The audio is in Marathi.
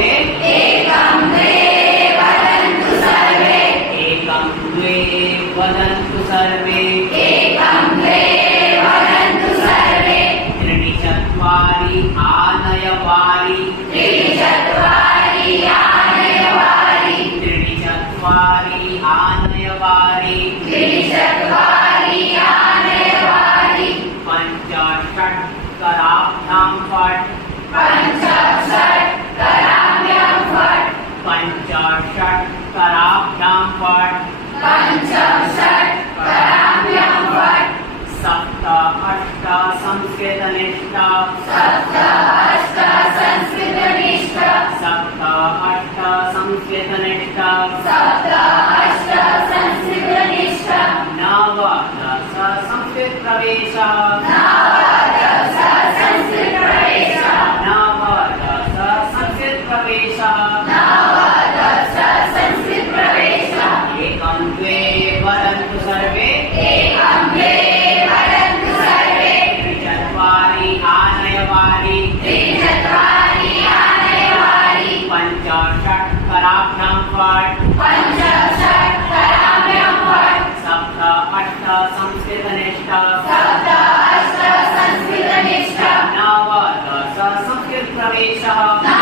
सर्वे एकं द्वे वदन्तु सर्वे एकं द्वे वदन्तु सर्वे एकं द्वे वदन्तु सर्वे त्रीणि चत्वारि आनयवारि त्रीणि चत्वारि आनयवारि त्रीणि चत्वारि आनयवारि त्रीणि चत्वारि आनयवारि पञ्च षट् कराभ्यां फट् पञ्च षट् कराभ्यां फट् पञ्च षट् कराभ्यां फट् पञ्च षट् कराभ्यां फट् सप्त अष्ट संस्कृतनिष्ठ सप्त अष्ट संस्कृतनिष्ठ सप्त अष्ट संस्कृतनिष्ठ सप्त अष्ट संस्कृतनिष्ठ नवदश संस्कृतप्रवेश नवदश संस्कृतप्रवेश नवदश संस्कृतप्रवेश नवदश संस्कृतप्रवेश एकं द्वे वदन्तु सर्वे एकं द्वे वदन्तु सर्वे चत्वारि आनयवारि त्रीणि चत्वारि आनयवारि पञ्च षट् कराभ्यां फट् पञ्च षट् कराभ्यां फट् सप्त अष्ट संस्कृतनिष्ठ सप्त अष्ट संस्कृतनिष्ठ नवदश संस्कृतप्रवेश नवदश